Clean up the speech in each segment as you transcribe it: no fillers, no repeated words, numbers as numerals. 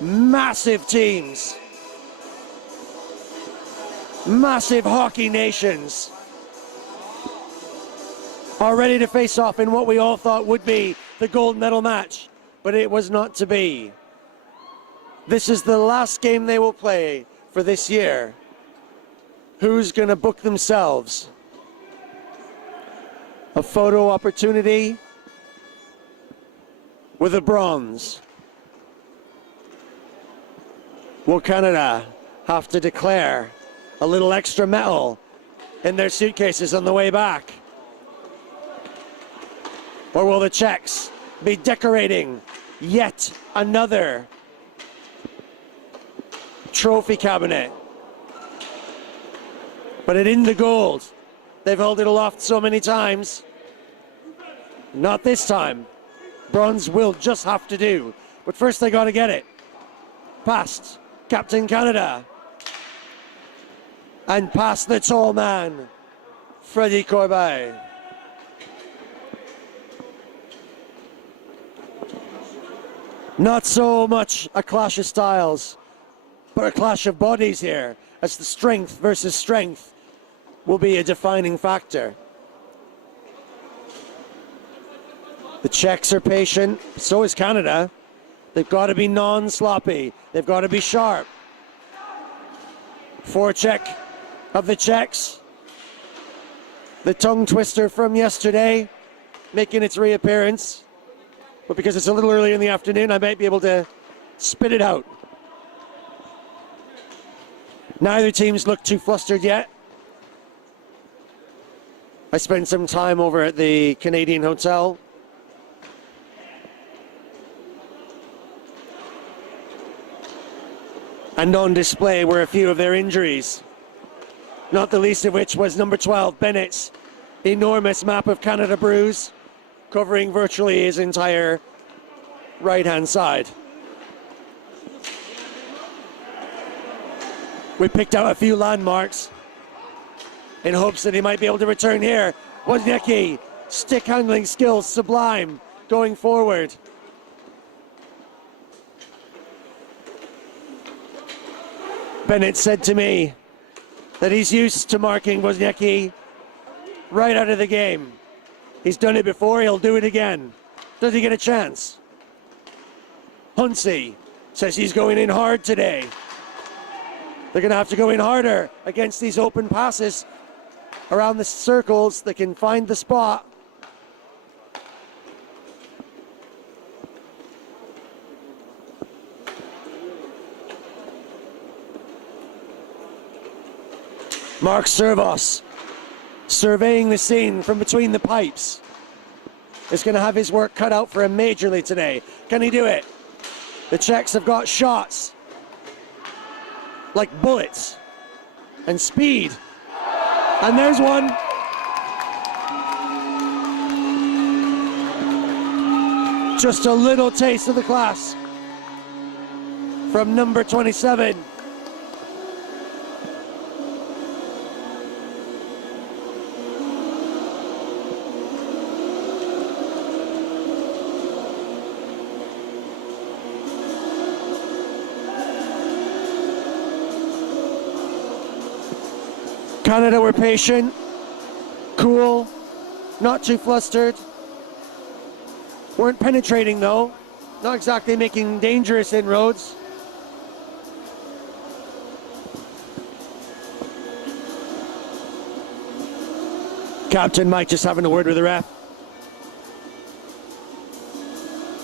massive teams, massive hockey nations are ready to face off in what we all thought would be the gold medal match, but it was not to be. This is the last game they will play for this year. Who's going to book themselves a photo opportunity with a bronze? Will Canada have to declare a little extra metal in their suitcases on the way back? Or will the Czechs be decorating yet another trophy cabinet? But it in the gold. They've held it aloft so many times. Not this time. Bronze will just have to do. But first they got to get it past Captain Canada and past the tall man, Freddie Corbeil. Not so much a clash of styles, but a clash of bodies here, as the strength versus strength will be a defining factor. The Czechs are patient, so is Canada. They've got to be non-sloppy. They've got to be sharp. Forecheck of the Czechs. The tongue twister from yesterday making its reappearance. But because it's a little early in the afternoon, I might be able to spit it out. Neither team's looked too flustered yet. I spent some time over at the Canadian hotel. And on display were a few of their injuries, not the least of which was number 12, Bennett's enormous map of Canada bruise, covering virtually his entire right-hand side. We picked out a few landmarks in hopes that he might be able to return here. Wozniacki, stick handling skills sublime going forward. Bennett said to me that he's used to marking Wozniacki right out of the game. He's done it before, he'll do it again. Does he get a chance? Huntsey says he's going in hard today. They're going to have to go in harder against these open passes around the circles. They can find the spot. Mark Servos, surveying the scene from between the pipes, is going to have his work cut out for him majorly today. Can he do it? The Czechs have got shots like bullets and speed. And there's one. Just a little taste of the class from number 27. Canada were patient, cool, not too flustered. Weren't penetrating though, not exactly making dangerous inroads. Captain Mike just having a word with the ref.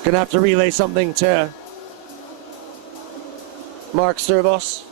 Gonna have to relay something to Mark Servos.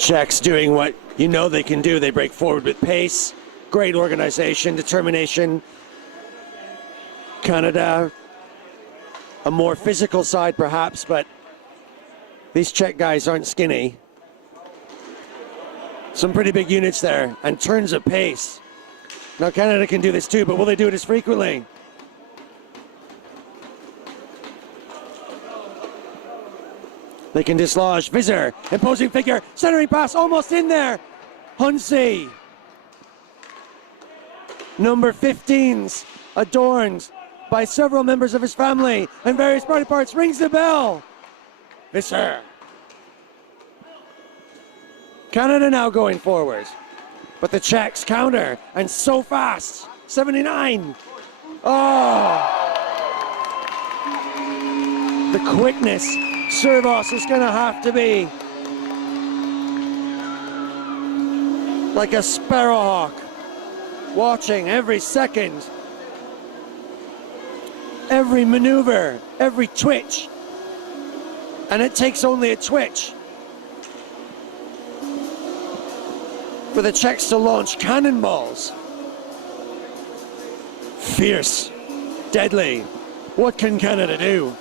Czechs doing what you know they can do. They break forward with pace, great organization, determination. Canada, a more physical side perhaps, but these Czech guys aren't skinny. Some pretty big units there, and turns of pace. Now Canada can do this too, but will they do it as frequently? They can dislodge. Visser, imposing figure, centering pass, almost in there. Huntsey. Number 15s, adorned by several members of his family and various body parts, rings the bell. Visser. Canada now going forward, but the Czechs counter, and so fast. 79. Oh. The quickness. Přerov is going to have to be like a sparrowhawk, watching every second, every maneuver, every twitch. And it takes only a twitch for the Czechs to launch cannonballs. Fierce, deadly. What can Canada do?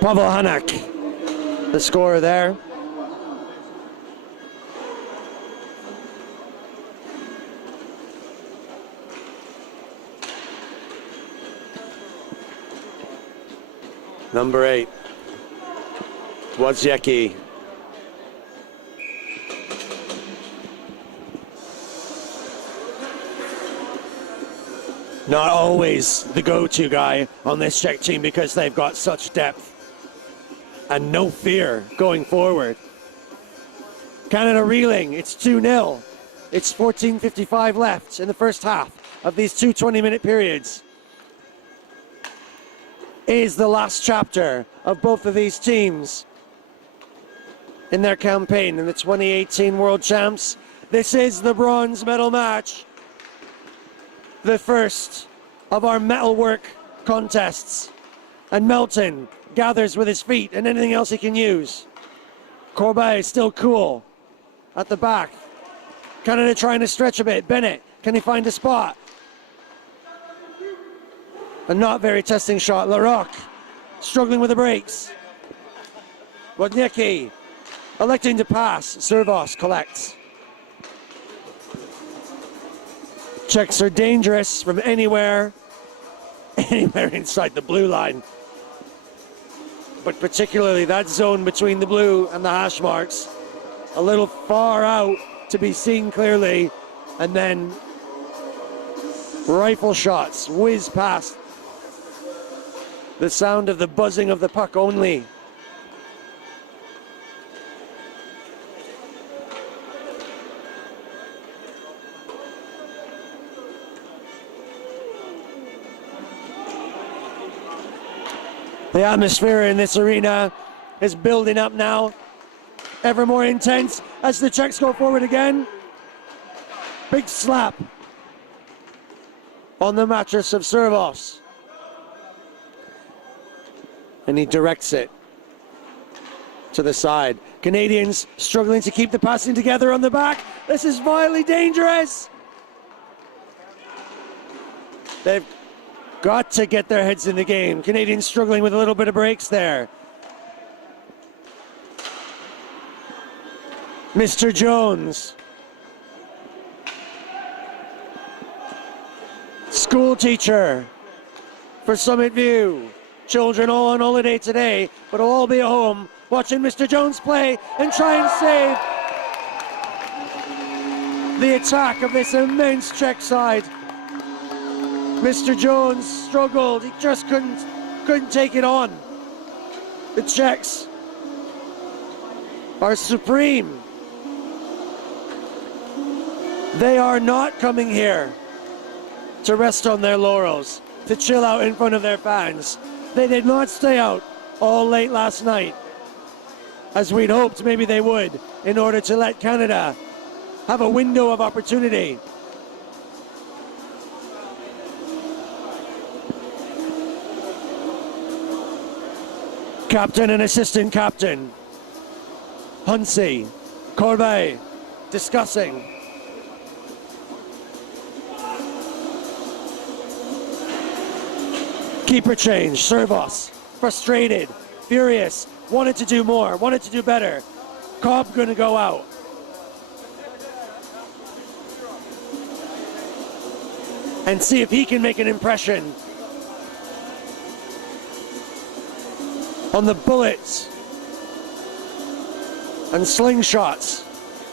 Pavel Hanak, the scorer there. Number 8, Wozniacki. Not always the go-to guy on this Czech team because they've got such depth and no fear going forward. Canada reeling, it's 2-0. It's 14:55 left in the first half of these two 20-minute periods. Is the last chapter of both of these teams in their campaign in the 2018 World Champs. This is the bronze medal match, the first of our metalwork contests. And Melton gathers with his feet and anything else he can use. Corbeil is still cool at the back. Canada trying to stretch a bit. Bennett, can he find a spot? A not very testing shot. Larocque struggling with the brakes. Wozniacki electing to pass. Přerov collects. Czechs are dangerous from anywhere inside the blue line. But particularly that zone between the blue and the hash marks. A little far out to be seen clearly. And then rifle shots whiz past. The sound of the buzzing of the puck only. The atmosphere in this arena is building up now, ever more intense as the Czechs go forward again. Big slap on the mattress of Přerov. And he directs it to the side. Canadians struggling to keep the passing together on the back. This is vitally dangerous. They've got to get their heads in the game. Canadians struggling with a little bit of breaks there. Mr. Jones. School teacher for Summit View. Children all on holiday today, but will all be at home watching Mr. Jones play and try and save the attack of this immense Czech side. Mr. Jones struggled, he just couldn't take it on. The Czechs are supreme. They are not coming here to rest on their laurels, to chill out in front of their fans. They did not stay out all late last night, as we'd hoped maybe they would, in order to let Canada have a window of opportunity. Captain and assistant captain, Huntsy, Corbeil, discussing. Keeper change, Servos, frustrated, furious, wanted to do more, wanted to do better. Cobb gonna go out. And see if he can make an impression on the bullets and slingshots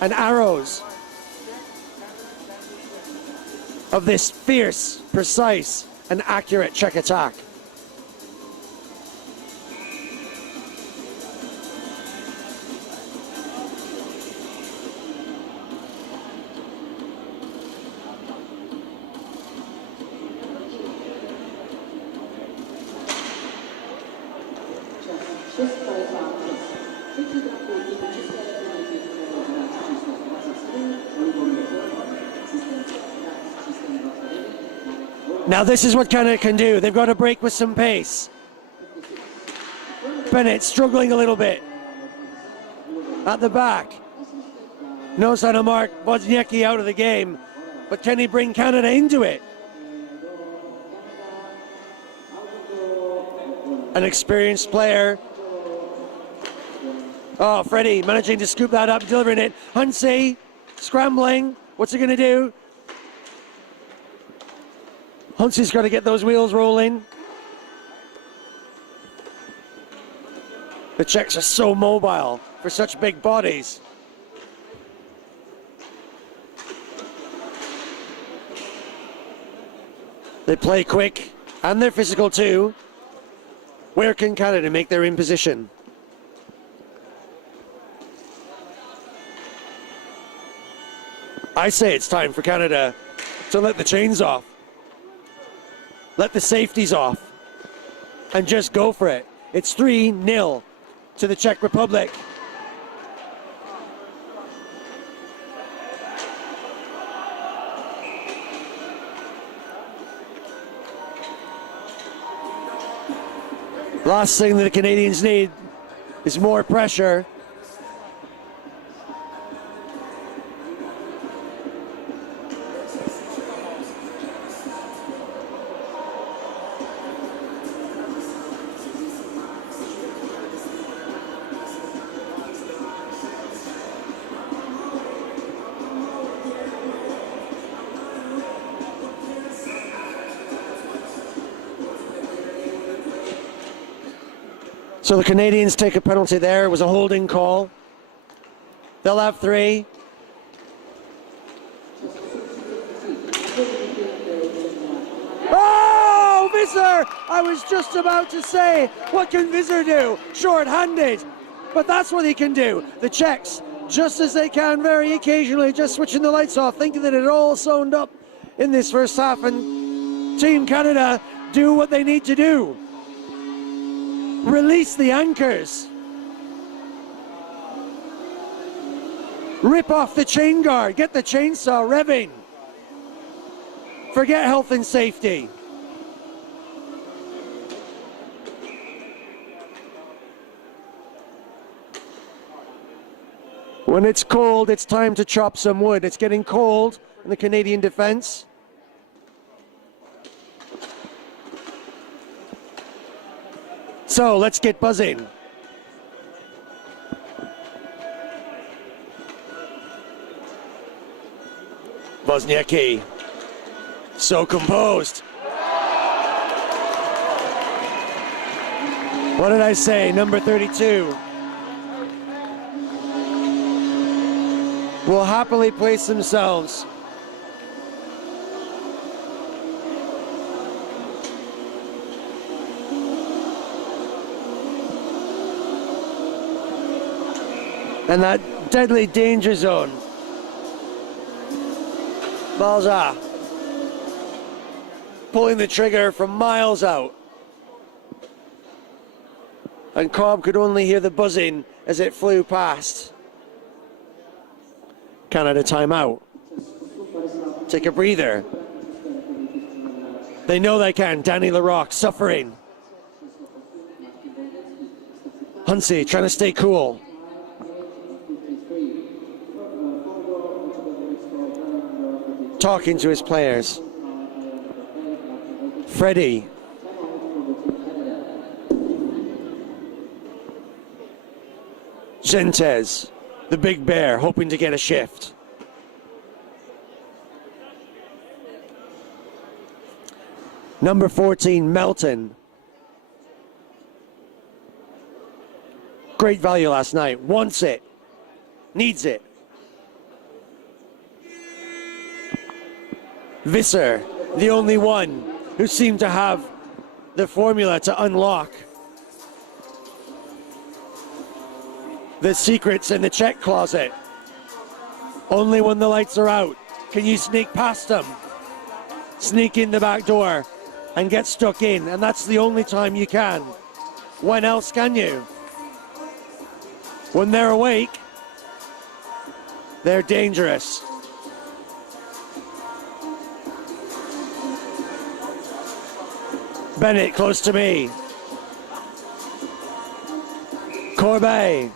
and arrows of this fierce, precise, and accurate Czech attack. Now this is what Canada can do. They've got to break with some pace. Bennett struggling a little bit. At the back. Knows how to mark Wozniacki out of the game. But can he bring Canada into it? An experienced player. Oh, Freddie managing to scoop that up, delivering it. Huntsy scrambling. What's he going to do? Huntsy's got to get those wheels rolling. The Czechs are so mobile for such big bodies. They play quick and they're physical too. Where can Canada make their imposition? I say it's time for Canada to let the chains off. Let the safeties off and just go for it. It's 3-0 to the Czech Republic. Last thing that the Canadians need is more pressure. So the Canadians take a penalty there. It was a holding call. They'll have 3. Oh, Visser! I was just about to say, what can Visser do? Short-handed. But that's what he can do. The Czechs, just as they can very occasionally, just switching the lights off, thinking that it all sewn up in this first half. And Team Canada do what they need to do. Release the anchors. Rip off the chain guard. Get the chainsaw revving. Forget health and safety. When it's cold, it's time to chop some wood. It's getting cold in the Canadian defense. So let's get buzzing. Wozniacki, so composed. What did I say? Number 32. Will happily place themselves in that deadly danger zone. Balza pulling the trigger from miles out. And Cobb could only hear the buzzing as it flew past. Canada timeout. Take a breather. They know they can. Danny Larocque suffering. Hunsey trying to stay cool. Talking to his players. Freddie. Gentes, the big bear, hoping to get a shift. Number 14, Melton. Great value last night. Wants it. Needs it. Visser, the only one who seemed to have the formula to unlock the secrets in the Czech closet. Only when the lights are out can you sneak past them, sneak in the back door and get stuck in, and that's the only time you can. When else can you? When they're awake, they're dangerous. Bennett close to me. Corbet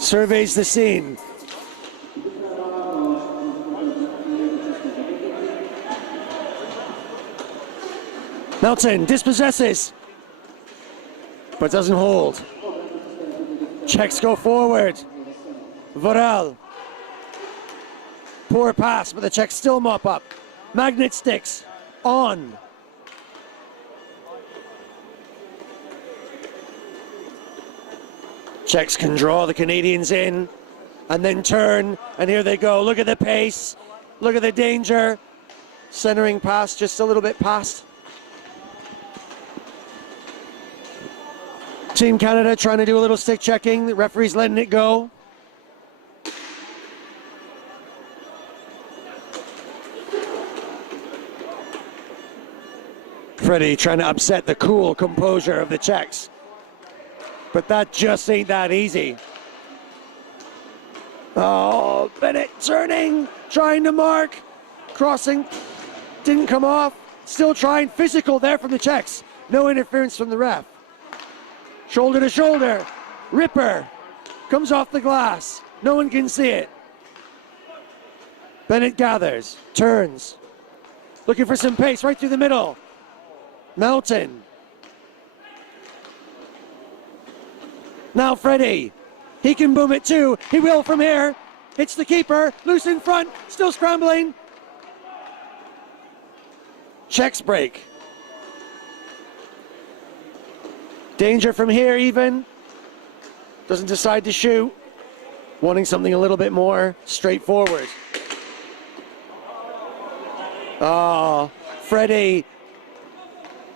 surveys the scene. Melton dispossesses, but doesn't hold. Czechs go forward. Vorel. Poor pass, but the Czechs still mop up. Magnet sticks on. Czechs can draw the Canadians in and then turn, and here they go. Look at the pace. Look at the danger. Centering pass just a little bit past. Team Canada trying to do a little stick checking. The referee's letting it go. Freddie trying to upset the cool composure of the Czechs. But that just ain't that easy. Oh, Bennett turning, trying to mark, crossing, didn't come off, still trying, physical there from the Czechs. No interference from the ref. Shoulder to shoulder, Ripper comes off the glass. No one can see it. Bennett gathers, turns, looking for some pace right through the middle. Melton. Now Freddie, he can boom it too. He will from here. Hits the keeper, loose in front, still scrambling. Czechs break. Danger from here even. Doesn't decide to shoot. Wanting something a little bit more straightforward. Oh, Freddie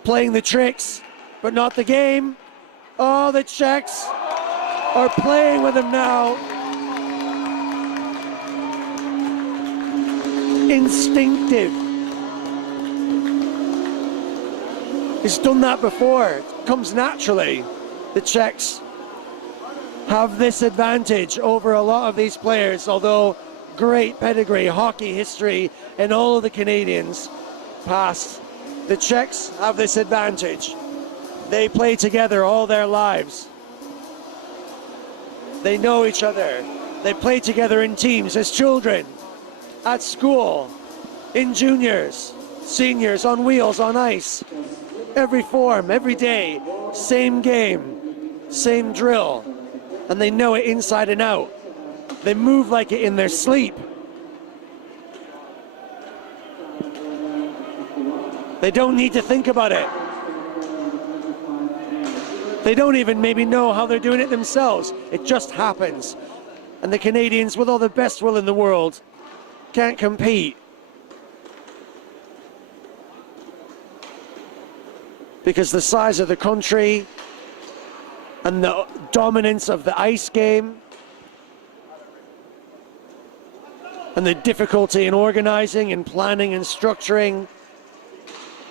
playing the tricks, but not the game. Oh, the Czechs are playing with him now. Instinctive. He's done that before. It comes naturally. The Czechs have this advantage over a lot of these players, although great pedigree, hockey history, and all of the Canadians past. The Czechs have this advantage. They play together all their lives. They know each other. They play together in teams as children, at school, in juniors, seniors, on wheels, on ice. Every form, every day, same game, same drill. And they know it inside and out. They move like it in their sleep. They don't need to think about it. They don't even maybe know how they're doing it themselves. It just happens. And the Canadians, with all the best will in the world, can't compete. Because the size of the country and the dominance of the ice game and the difficulty in organizing and planning and structuring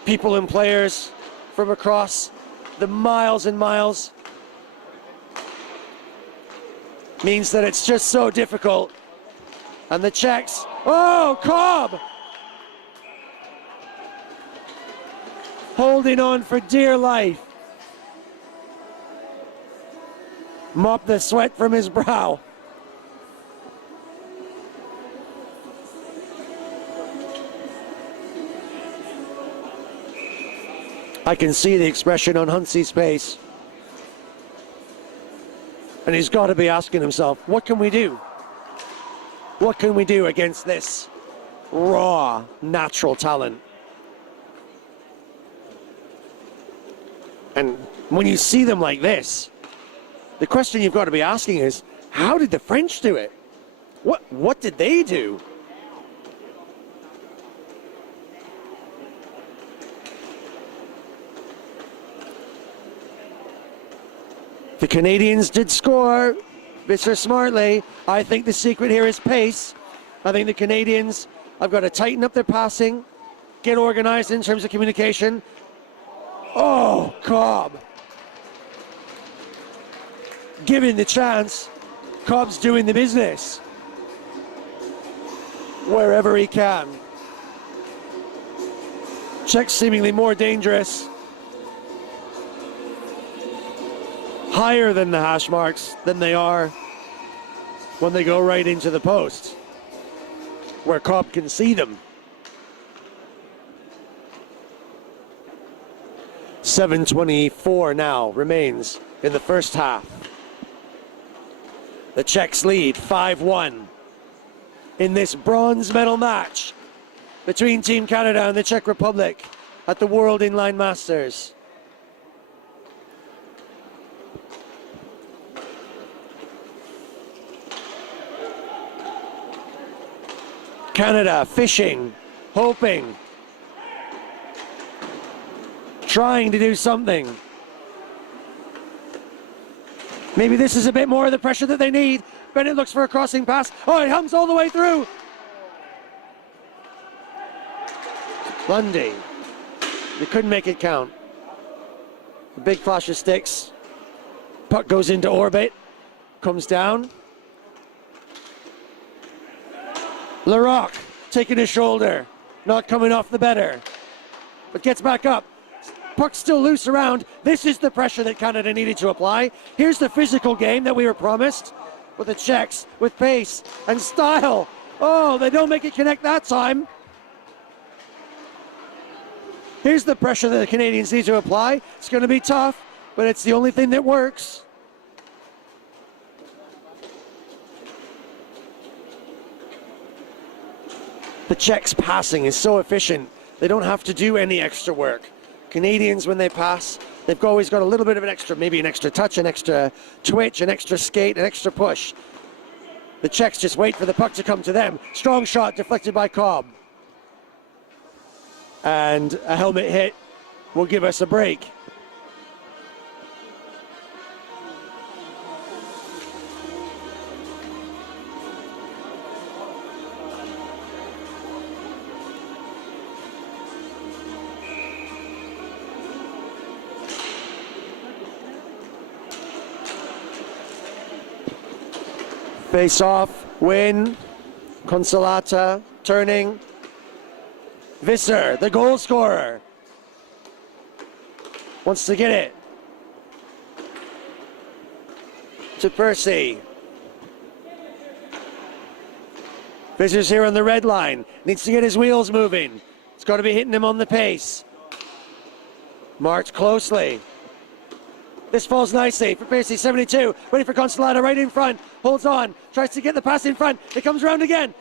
people and players from across the miles and miles. means that it's just so difficult. And the Czechs, oh, Cobb! Holding on for dear life. Mop the sweat from his brow. I can see the expression on Huntsy's face. And he's got to be asking himself, what can we do? What can we do against this raw, natural talent? And when you see them like this, the question you've got to be asking is, how did the French do it? What did they do? The Canadians did score. Visser smartly. I think the secret here is pace. I think the Canadians have got to tighten up their passing, get organized in terms of communication. Oh, Cobb. Given the chance, Cobb's doing the business wherever he can. Czech seemingly more dangerous. Higher than the hash marks than they are when they go right into the post, where Cobb can see them. 7:24 now remains in the first half. The Czechs lead 5-1 in this bronze medal match between Team Canada and the Czech Republic at the World InLine Masters. Canada fishing, hoping, trying to do something. Maybe this is a bit more of the pressure that they need. Bennett looks for a crossing pass. Oh, it hums all the way through. Lundy. They couldn't make it count. The big flash of sticks. Puck goes into orbit. Comes down. Larocque taking his shoulder, not coming off the better, but gets back up. Puck's still loose around. This is the pressure that Canada needed to apply. Here's the physical game that we were promised, with the Czechs with pace and style. Oh, they don't make it connect that time. Here's the pressure that the Canadians need to apply. It's going to be tough, but it's the only thing that works. The Czechs' passing is so efficient, they don't have to do any extra work. Canadians, when they pass, they've always got a little bit of an extra, maybe an extra touch, an extra twitch, an extra skate, an extra push. The Czechs just wait for the puck to come to them. Strong shot deflected by Cobb. And a helmet hit will give us a break. Face off, win, Consolata, turning. Visser, the goal scorer, wants to get it to Percy. Visser's here on the red line, needs to get his wheels moving. It's got to be hitting him on the pace. Marked closely. This falls nicely for Percy, 72, waiting for Consolata right in front, holds on, tries to get the pass in front, it comes around again.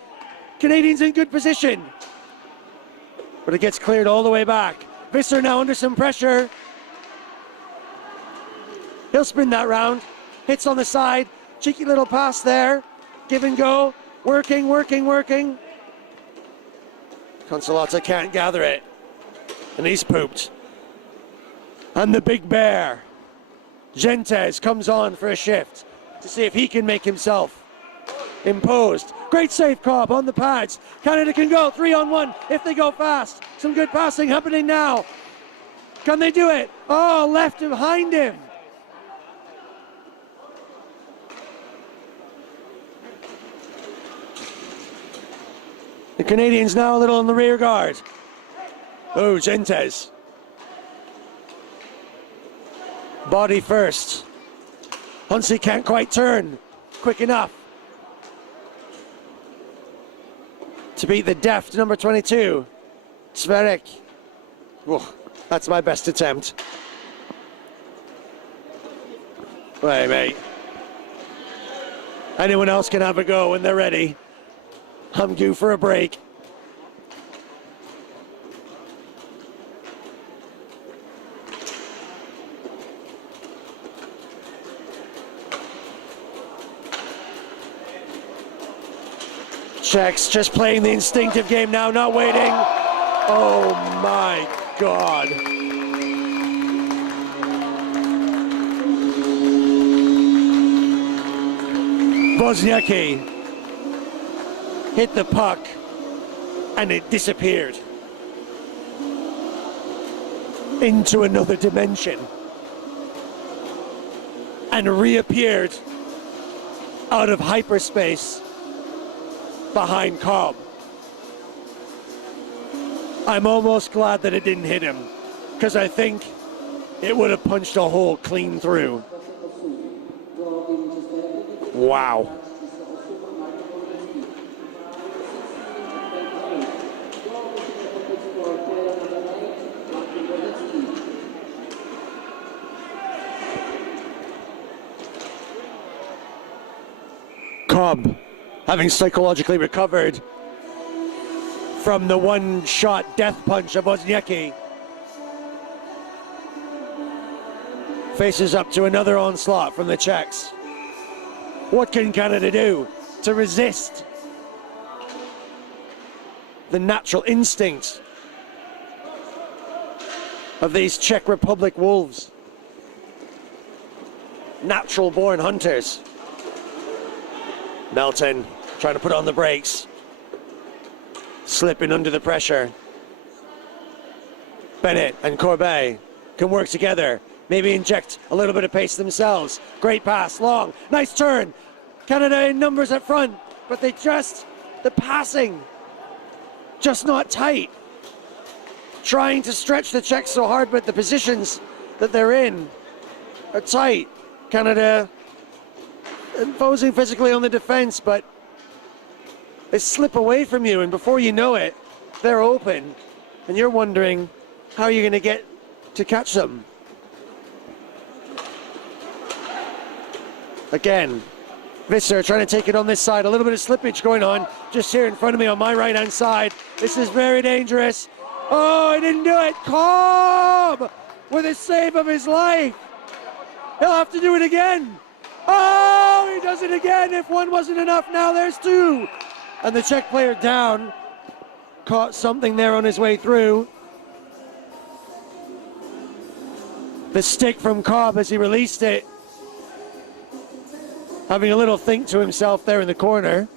Canadians in good position, but it gets cleared all the way back. Visser now under some pressure. He'll spin that round, hits on the side, cheeky little pass there, give and go, working. Consolata can't gather it, and he's pooped. And the big bear, Gentes, comes on for a shift to see if he can make himself imposed. Great save, Cobb, on the pads. Canada can go 3-on-1 if they go fast. Some good passing happening now. Can they do it? Oh, left behind him. The Canadians now a little on the rear guard. Oh, Gentes. Body first. Huntsy can't quite turn quick enough to beat the deft number 22, Sverek. Oh, that's my best attempt. Wait, mate. Anyone else can have a go when they're ready. I'm due for a break. Czechs just playing the instinctive game now, not waiting. Oh my God. Wozniacki hit the puck and it disappeared into another dimension and reappeared out of hyperspace behind Cobb. I'm almost glad that it didn't hit him, because I think it would have punched a hole clean through. Wow. Cobb, having psychologically recovered from the one-shot death punch of Wozniacki, faces up to another onslaught from the Czechs. What can Canada do to resist the natural instinct of these Czech Republic wolves? Natural-born hunters. Melton trying to put on the brakes. Slipping under the pressure. Bennett and Corbet can work together. Maybe inject a little bit of pace themselves. Great pass, long, nice turn. Canada in numbers at front, but the passing, just not tight. Trying to stretch the Czechs so hard, but the positions that they're in are tight. Canada imposing physically on the defense, but they slip away from you, and before you know it, they're open, and you're wondering how you're going to get to catch them. Again, Visser trying to take it on this side. A little bit of slippage going on just here in front of me on my right-hand side. This is very dangerous. Oh, he didn't do it. Cobb with a save of his life. He'll have to do it again. Oh, he does it again. If one wasn't enough, now there's two. And the Czech player down. Caught something there on his way through. The stick from Cobb as he released it. Having a little think to himself there in the corner.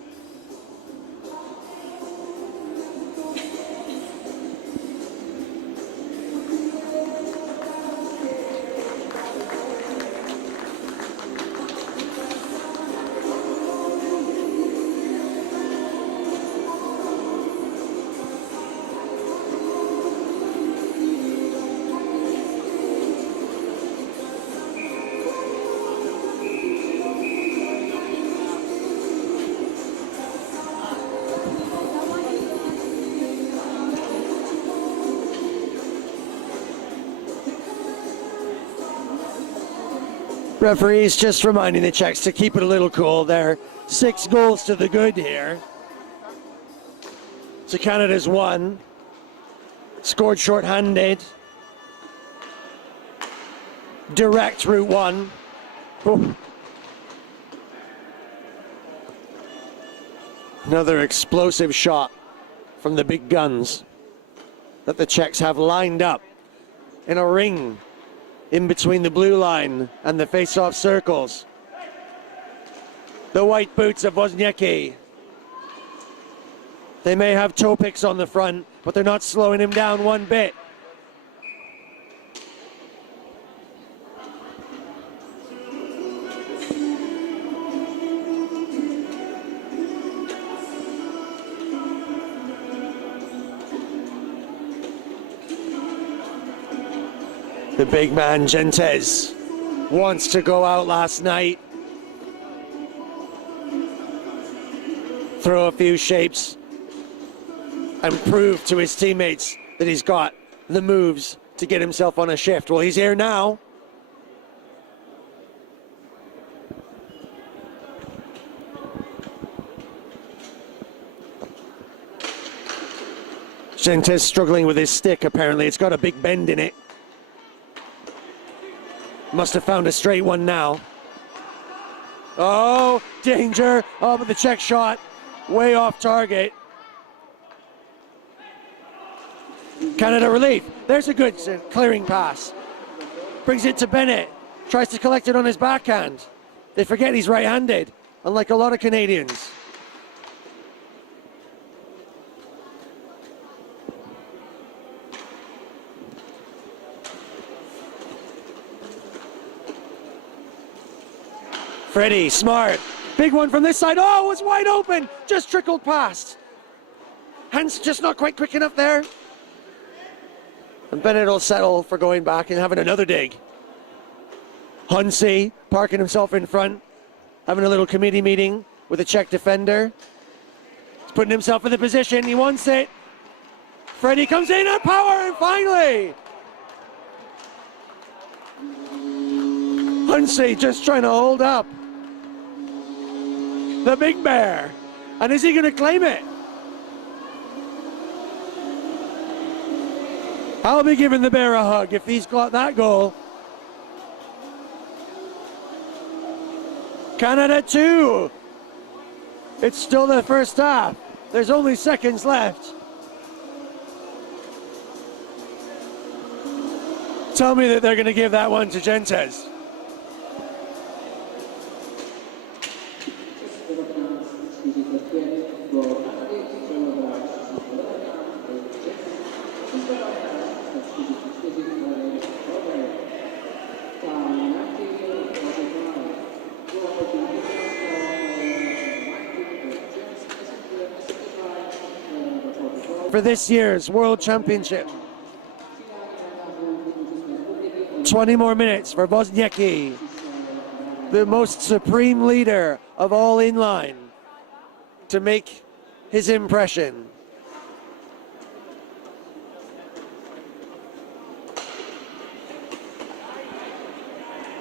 Referees just reminding the Czechs to keep it a little cool. They're 6 goals to the good here. So Canada's 1. Scored shorthanded. Direct route 1. Oh. Another explosive shot from the big guns that the Czechs have lined up in a ring in between the blue line and the face-off circles. The white boots of Wozniacki. They may have toe picks on the front, but they're not slowing him down one bit. The big man, Gentes, wants to go out last night, throw a few shapes, and prove to his teammates that he's got the moves to get himself on a shift. Well, he's here now. Gentes struggling with his stick, apparently. It's got a big bend in it. Must have found a straight one now. Oh, danger. Oh, but the check shot way off target. Canada relief. There's a good clearing pass. Brings it to Bennett. Tries to collect it on his backhand. They forget he's right-handed, unlike a lot of Canadians. Freddie, smart. Big one from this side. Oh, it's wide open. Just trickled past. Hands just not quite quick enough there. And Bennett will settle for going back and having another dig. Hunsey parking himself in front, having a little committee meeting with a Czech defender. He's putting himself in the position. He wants it. Freddie comes in at power, and finally, Hunsey just trying to hold up the big bear. And is he going to claim it? I'll be giving the bear a hug if he's got that goal. Canada 2. It's still the first half. There's only seconds left. Tell me that they're going to give that one to Gentes. For this year's World Championship. 20 more minutes for Wozniacki, the most supreme leader of all InLine, to make his impression.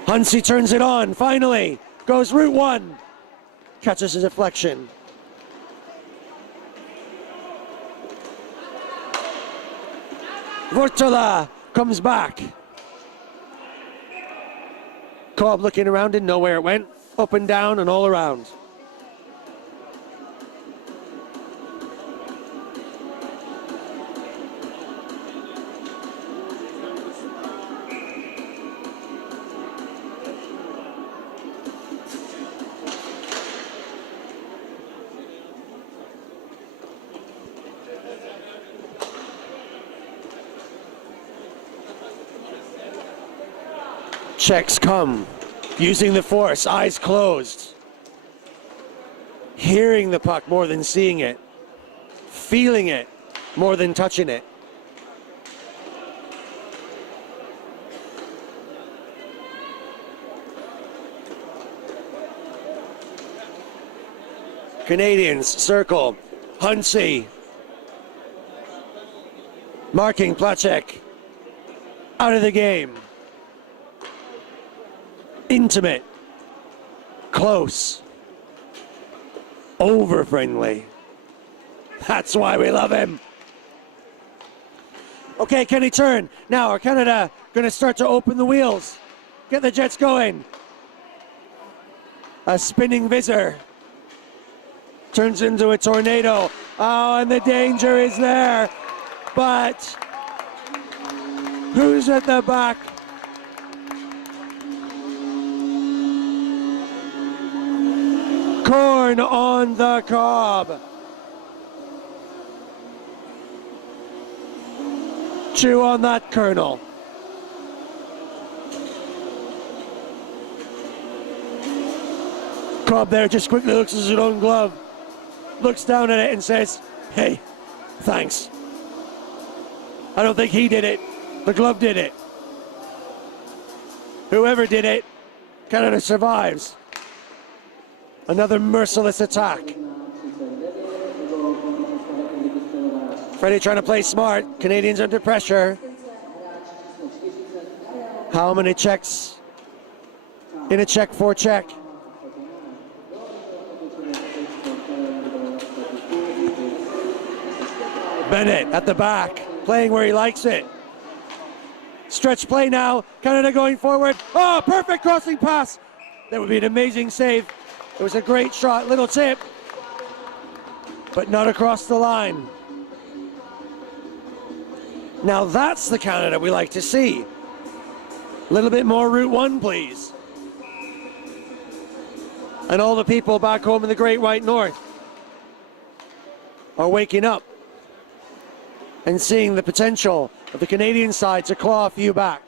Hunsey turns it on, finally, goes route one, catches his deflection. Vortola comes back. Cobb looking around, didn't know where it went. Up and down and all around. Czechs come, using the force, eyes closed. Hearing the puck more than seeing it. Feeling it more than touching it. Canadians circle. Hunsey. Marking Placek. Out of the game. Intimate, close, over friendly. That's why we love him. Okay, can he turn? Now, are Canada going to start to open the wheels? Get the Jets going. A spinning visor turns into a tornado. Oh, and the danger is there. But who's at the back? Corn on the cob. Chew on that, Colonel. Cobb there just quickly looks at his own glove, looks down at it and says, hey, thanks. I don't think he did it. The glove did it. Whoever did it, Canada survives. Another merciless attack. Freddie trying to play smart. Canadians under pressure. How many checks in a check for check? Bennett at the back, playing where he likes it. Stretch play now. Canada going forward. Oh, perfect crossing pass. That would be an amazing save. It was a great shot, little tip, but not across the line. Now that's the Canada we like to see. A little bit more Route 1, please. And all the people back home in the Great White North are waking up and seeing the potential of the Canadian side to claw a few back.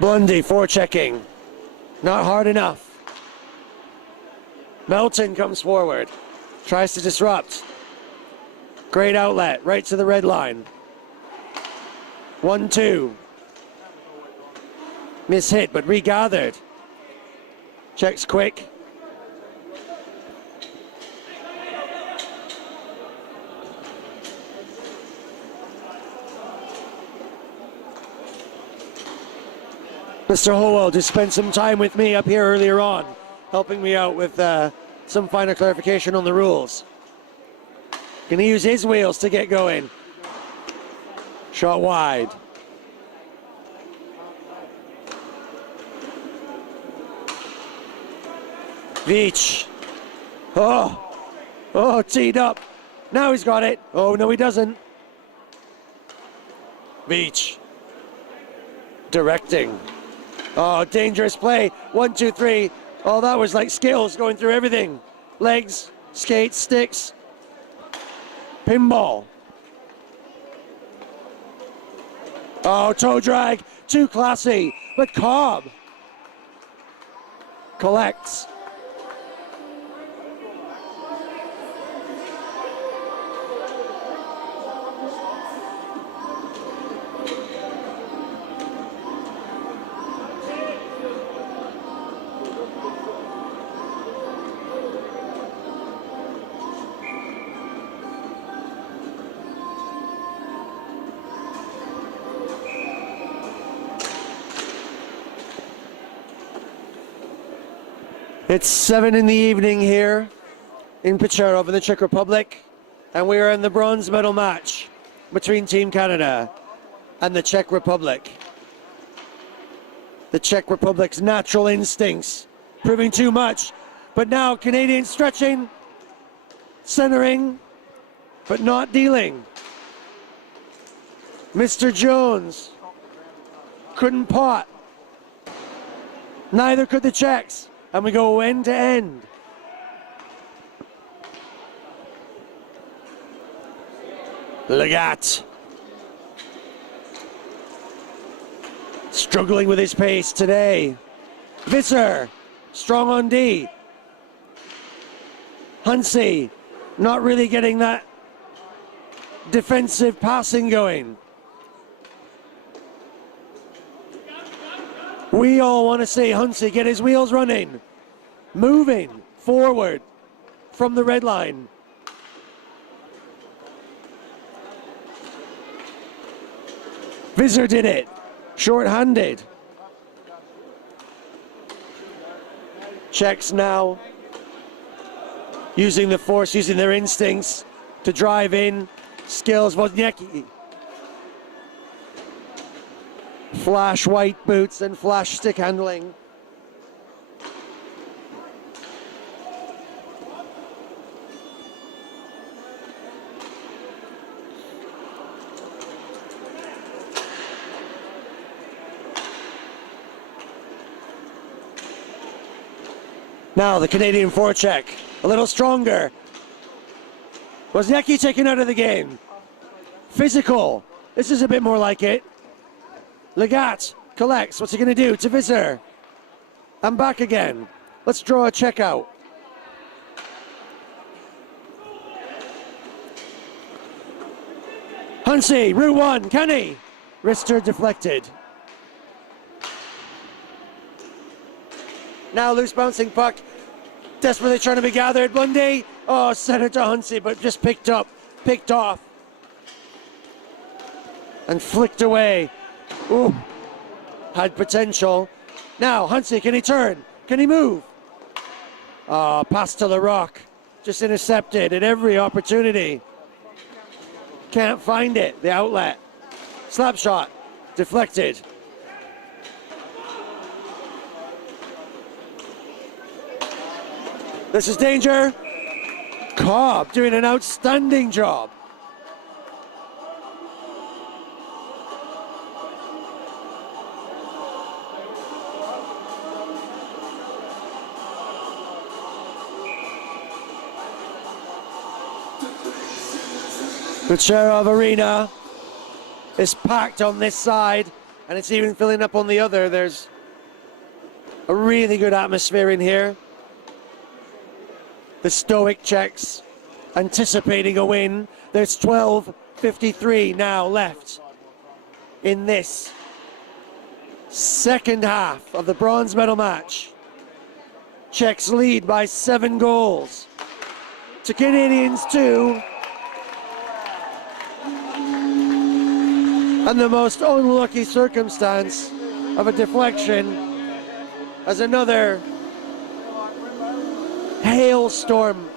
Blundy forechecking, not hard enough. Melton comes forward, tries to disrupt. Great outlet, right to the red line. 1-2. Miss hit, but regathered. Checks quick. Mr. Howell just spent some time with me up here earlier on, helping me out with some finer clarification on the rules. Gonna use his wheels to get going. Shot wide. Veach. Oh, teed up. Now he's got it. Oh, no, he doesn't. Veach. Directing. Oh, dangerous play. 1, 2, 3. Oh, that was like skills going through everything. Legs, skates, sticks. Pinball. Oh, toe drag. Too classy. But Cobb collects. It's 7 in the evening here in Přerov in the Czech Republic, and we are in the bronze medal match between Team Canada and the Czech Republic. The Czech Republic's natural instincts proving too much, but now Canadians stretching, centering, but not dealing. Mr. Jones couldn't pot. Neither could the Czechs. And we go end to end. Legat. Struggling with his pace today. Visser, strong on D. Hunsey, not really getting that defensive passing going. We all want to see Hunsey get his wheels running, moving forward from the red line. Visser did it, short-handed. Czechs now using the force, using their instincts to drive in. Skills, Wozniacki. Flash white boots and flash stick handling. Now the Canadian forecheck, a little stronger. Wozniacki taken out of the game. Physical. This is a bit more like it. Legat collects. What's he going to do? To Visser. I'm back again. Let's draw a check out. Hansi, route one. Can he? Wrister deflected. Now loose bouncing puck. Desperately trying to be gathered. Bundy. Oh, sent it to Hansi, but just picked off. And flicked away. Ooh. Had potential. Now, Hansi, can he turn? Can he move? Oh, pass to the rock. Just intercepted at every opportunity. Can't find it, the outlet. Slap shot, deflected. This is danger. Cobb doing an outstanding job. The Přerov Arena is packed on this side, and it's even filling up on the other. There's a really good atmosphere in here. The stoic Czechs anticipating a win. There's 12:53 now left in this second half of the bronze medal match. Czechs lead by 7 goals to Canadians 2. And the most unlucky circumstance of a deflection as another hailstorm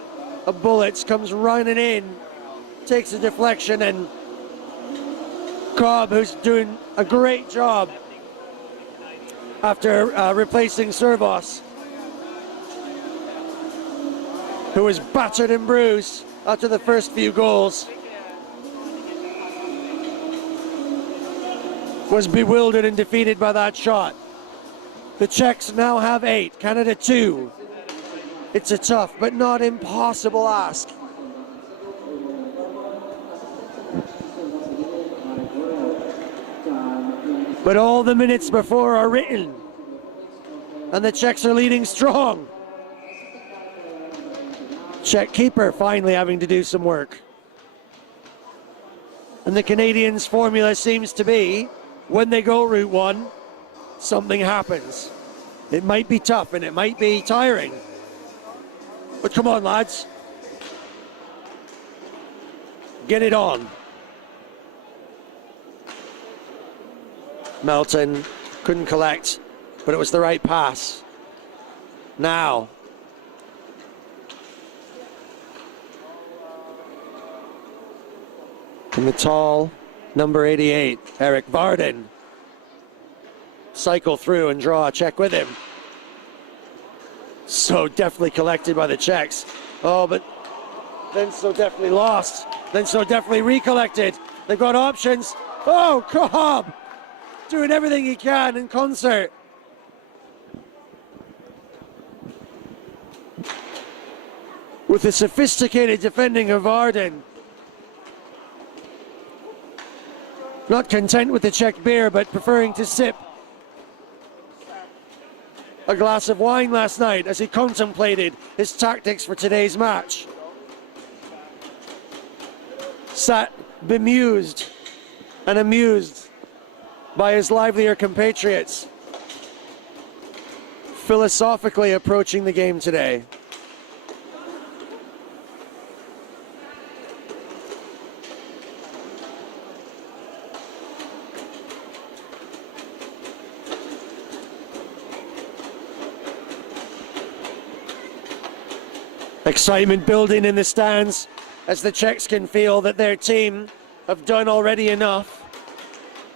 of bullets comes running in, takes a deflection, and Cobb, who's doing a great job after replacing Servos, who was battered and bruised after the first few goals, was bewildered and defeated by that shot. The Czechs now have 8, Canada 2. It's a tough but not impossible ask. But all the minutes before are written, and the Czechs are leading strong. Czech keeper finally having to do some work. And the Canadians' formula seems to be, when they go route one, something happens. It might be tough and it might be tiring, but come on, lads. Get it on. Melton couldn't collect, but it was the right pass. Now. And the tall number 88, Eric Varden, cycle through and draw a check with him. So definitely collected by the Czechs. Oh, but then so definitely lost. Then so definitely recollected. They've got options. Oh, Cobb doing everything he can in concert. With the sophisticated defending of Varden. Not content with the Czech beer, but preferring to sip a glass of wine last night as he contemplated his tactics for today's match. Sat bemused and amused by his livelier compatriots, philosophically approaching the game today. Excitement building in the stands as the Czechs can feel that their team have done already enough.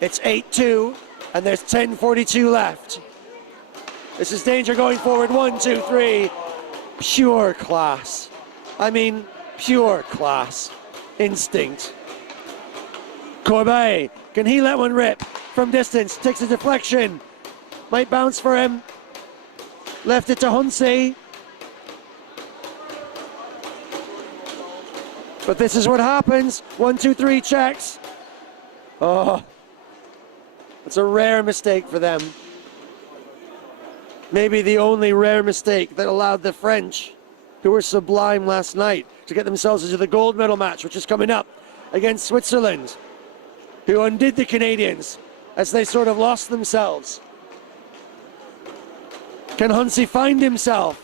It's 8-2 and there's 10:42 left. This is danger going forward. 1, 2, 3. Pure class. I mean, pure class. Instinct. Corbeil, can he let one rip from distance? Takes a deflection. Might bounce for him. Left it to Hansi. But this is what happens. 1, 2, 3 checks. Oh, it's a rare mistake for them. Maybe the only rare mistake that allowed the French, who were sublime last night, to get themselves into the gold medal match, which is coming up against Switzerland, who undid the Canadians as they sort of lost themselves. Can Huntsy find himself?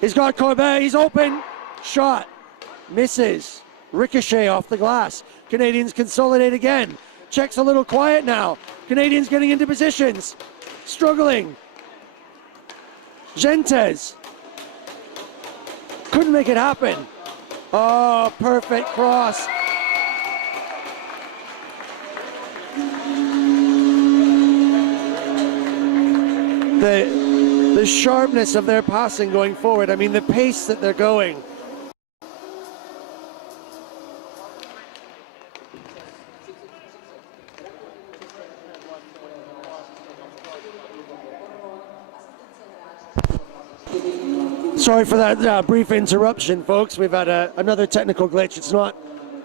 He's got Corbet, he's open. Shot. Misses. Ricochet off the glass. Canadians consolidate again. Czechs a little quiet now. Canadians getting into positions. Struggling. Gentes. Couldn't make it happen. Oh, perfect cross. The sharpness of their passing going forward. I mean, the pace that they're going. Sorry for that brief interruption, folks. We've had another technical glitch. It's not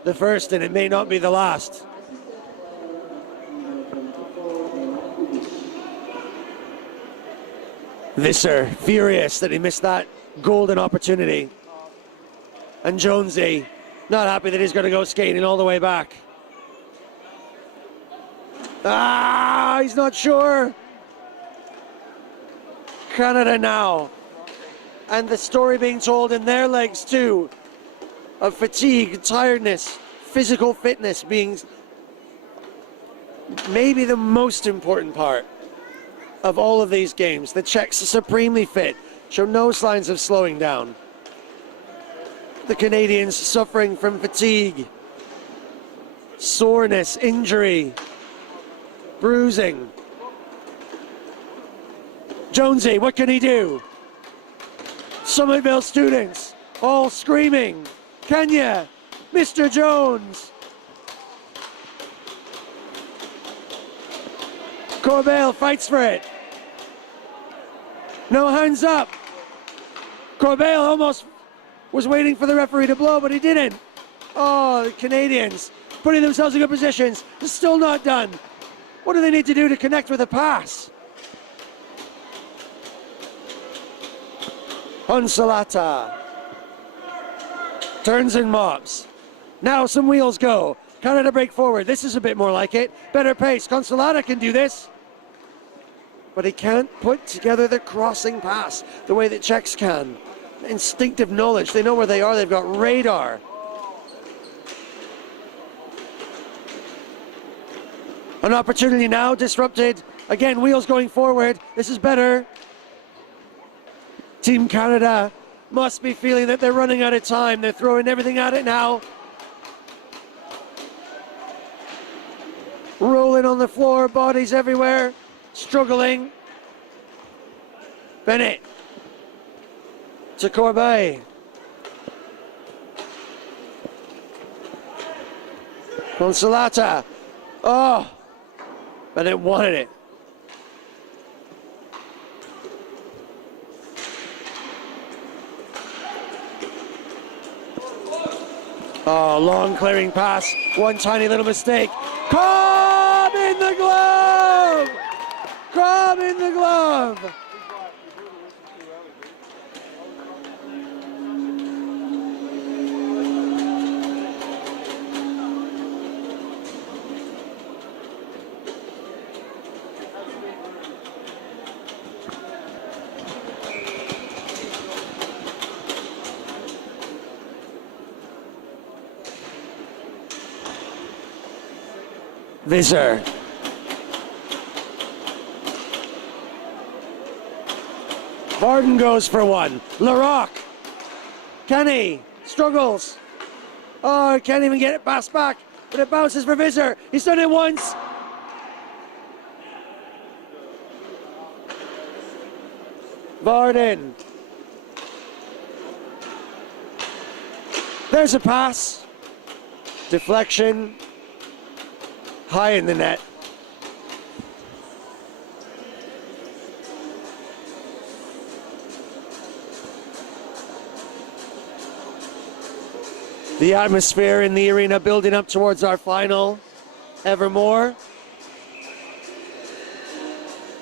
the first, and it may not be the last. Visser, furious that he missed that golden opportunity. And Jonesy, not happy that he's going to go skating all the way back. Ah, he's not sure. Canada now. And the story being told in their legs too, of fatigue, tiredness, physical fitness being maybe the most important part of all of these games. The Czechs are supremely fit, show no signs of slowing down. The Canadians suffering from fatigue, soreness, injury, bruising. Jonesy, what can he do? Summitville students all screaming, Kenya, Mr. Jones. Corbeil fights for it. No hands up. Corbeil almost was waiting for the referee to blow, but he didn't. Oh, the Canadians putting themselves in good positions. It's still not done. What do they need to do to connect with a pass? Consolata turns and mops. Now some wheels go. Canada break forward. This is a bit more like it. Better pace. Consolata can do this. But he can't put together the crossing pass the way that Czechs can. Instinctive knowledge. They know where they are. They've got radar. An opportunity now disrupted. Again, wheels going forward. This is better. Team Canada must be feeling that they're running out of time. They're throwing everything at it now. Rolling on the floor, bodies everywhere, struggling. Bennett to Corbeil. Consolata. Oh, Bennett wanted it. Oh, long clearing pass. One tiny little mistake. Cobb in the glove! Cobb in the glove! Visser. Varden goes for one. Larocque. Kenny struggles. Oh, can't even get it passed back, but it bounces for Visser. He's done it once. Varden. There's a pass. Deflection. High in the net. The atmosphere in the arena building up towards our final ever more.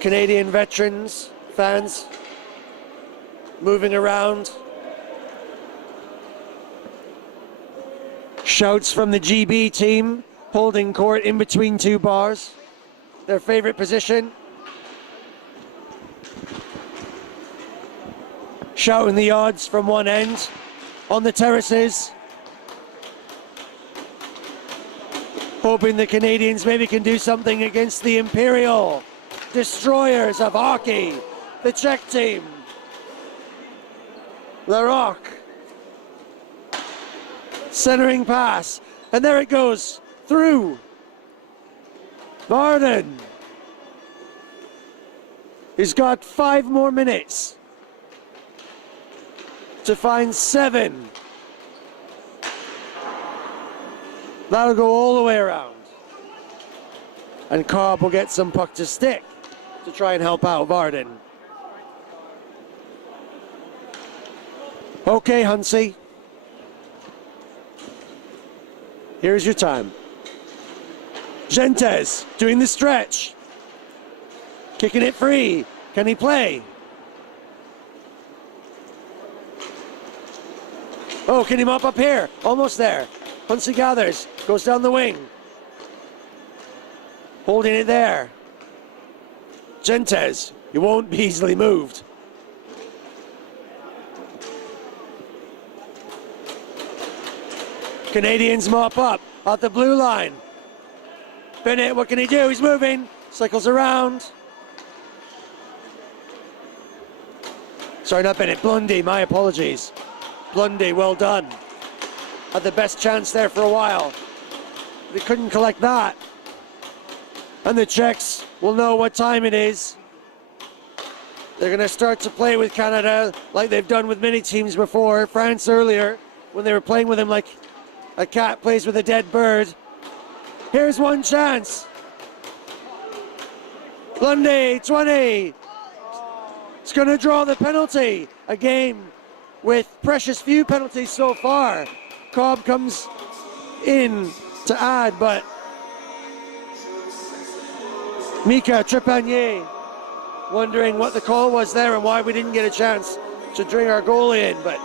Canadian veterans, fans moving around. Shouts from the GB team holding court in between two bars. Their favorite position. Shouting the odds from one end on the terraces. Hoping the Canadians maybe can do something against the Imperial Destroyers of hockey, the Czech team. Larocque. Centering pass, and there it goes, through. Varden. He's got 5 more minutes to find 7. That'll go all the way around. And Cobb will get some puck to stick to try and help out Varden. Okay, Hunsey. Here's your time. Gentes doing the stretch. Kicking it free. Can he play? Oh, can he mop up here? Almost there. Hunsey gathers. Goes down the wing. Holding it there. Gentes. He won't be easily moved. Canadians mop up at the blue line. Bennett, what can he do? He's moving. Cycles around. Sorry, not Bennett. Blundy, my apologies. Blundy, well done. Had the best chance there for a while. They couldn't collect that. And the Czechs will know what time it is. They're going to start to play with Canada like they've done with many teams before. France earlier, when they were playing with them like a cat plays with a dead bird. Here's one chance. Lundy, 20. It's going to draw the penalty. A game with precious few penalties so far. Cobb comes in to add, but Mika Trepanier wondering what the call was there and why we didn't get a chance to bring our goalie in, but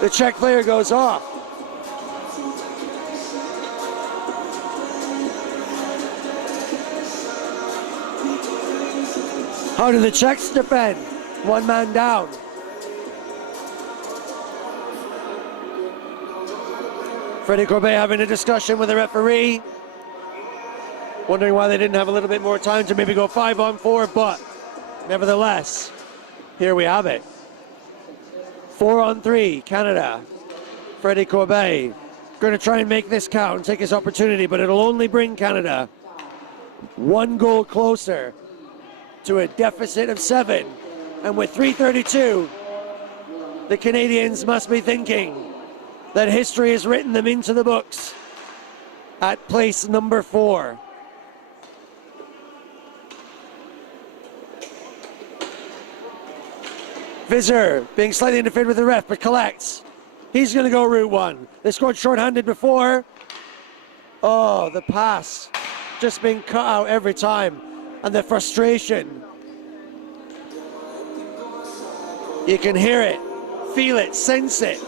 the Czech player goes off. How do the Czechs defend? One man down. Freddie Corbet having a discussion with the referee. Wondering why they didn't have a little bit more time to maybe go 5-on-4, but nevertheless, here we have it. 4-on-3, Canada. Freddie Corbet going to try and make this count and take his opportunity, but it'll only bring Canada 1 goal closer to a deficit of 7. And with 3:32, the Canadians must be thinking that history has written them into the books at place number 4. Visser being slightly interfered with the ref, but collects. He's going to go route 1. They scored shorthanded before. Oh, the pass just being cut out every time. And the frustration. You can hear it, feel it, sense it.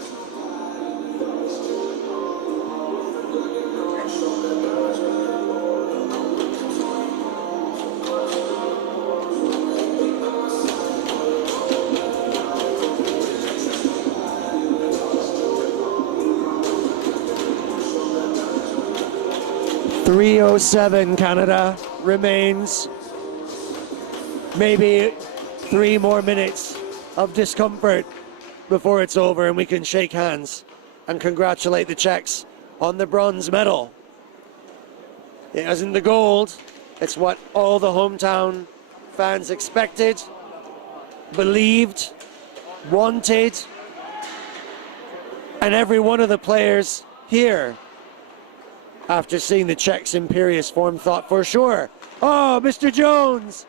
.307 Canada remains. Maybe 3 more minutes of discomfort before it's over and we can shake hands and congratulate the Czechs on the bronze medal. It isn't the gold, it's what all the hometown fans expected, believed, wanted, and every one of the players here, after seeing the Czechs' imperious form, thought for sure, oh, Mr. Jones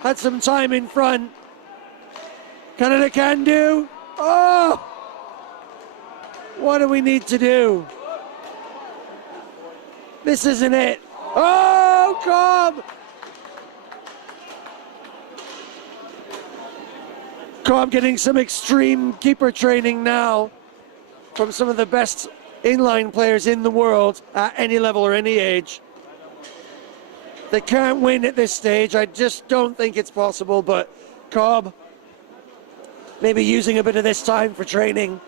had some time in front. Canada can do. Oh! What do we need to do? This isn't it. Oh, Cobb! Cobb getting some extreme keeper training now from some of the best inline players in the world at any level or any age. They can't win at this stage. I just don't think it's possible, but Cobb maybe using a bit of this time for training.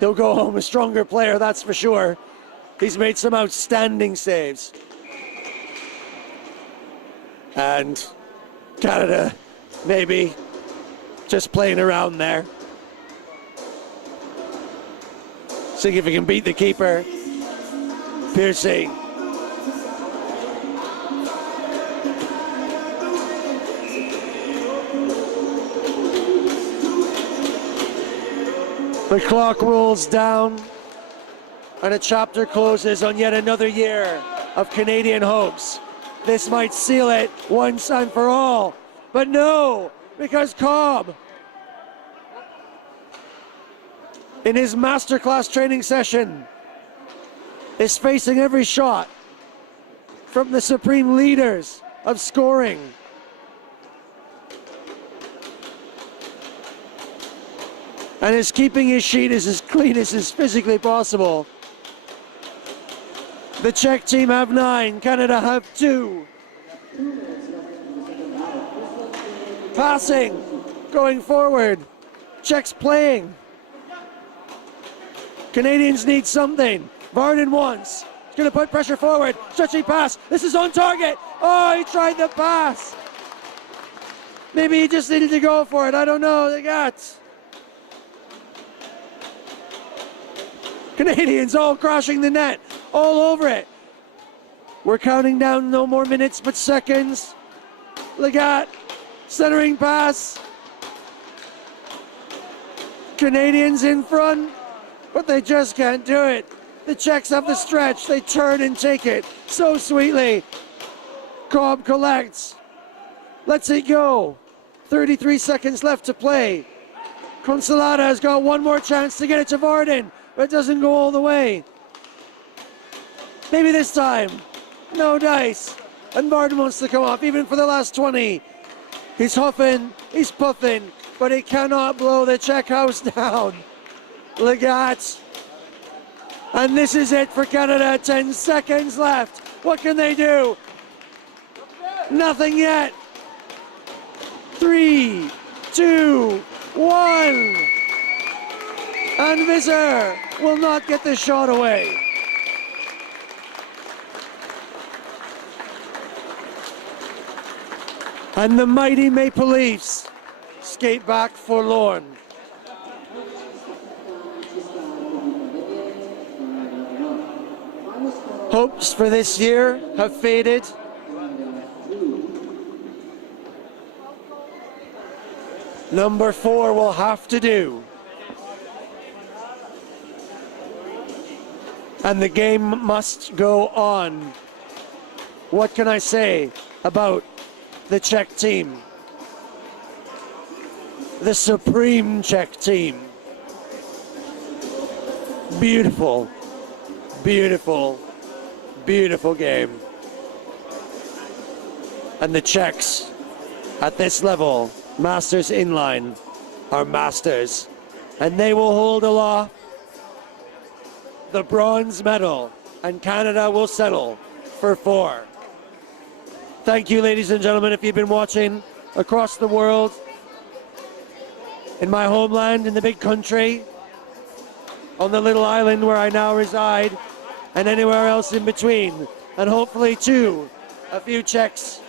He'll go home a stronger player, that's for sure. He's made some outstanding saves. And Canada maybe just playing around there. See if he can beat the keeper. Piercy. The clock rolls down and a chapter closes on yet another year of Canadian hopes. This might seal it once and for all, but no, because Cobb, in his masterclass training session, is facing every shot from the supreme leaders of scoring. And is keeping his sheet as clean as is physically possible. The Czech team have 9, Canada have 2. Passing, going forward, Czechs playing. Canadians need something. Varden wants. He's going to put pressure forward. Stretching pass. This is on target. Oh, he tried the pass. Maybe he just needed to go for it. I don't know. They got Canadians all crashing the net, all over it. We're counting down no more minutes but seconds. Legat, centering pass. Canadians in front, but they just can't do it. The Czechs have the stretch. They turn and take it so sweetly. Cobb collects, lets it go. 33 seconds left to play. Consolata has got one more chance to get it to Varden, but it doesn't go all the way. Maybe this time. No dice. And Varden wants to come off, even for the last 20. He's huffing, he's puffing, but he cannot blow the Czech house down. Legat. And this is it for Canada. 10 seconds left. What can they do? Nothing yet. 3, 2, 1. And Visser will not get the shot away. And the mighty Maple Leafs skate back forlorn. Hopes for this year have faded. Number 4 will have to do. And the game must go on. What can I say about the Czech team? The supreme Czech team. Beautiful, beautiful, beautiful game. And the Czechs at this level, masters inline, are masters. And they will hold aloft the bronze medal, and Canada will settle for 4. Thank you, ladies and gentlemen, if you've been watching across the world, in my homeland, in the big country, on the little island where I now reside, and anywhere else in between. And hopefully, too, a few Czechs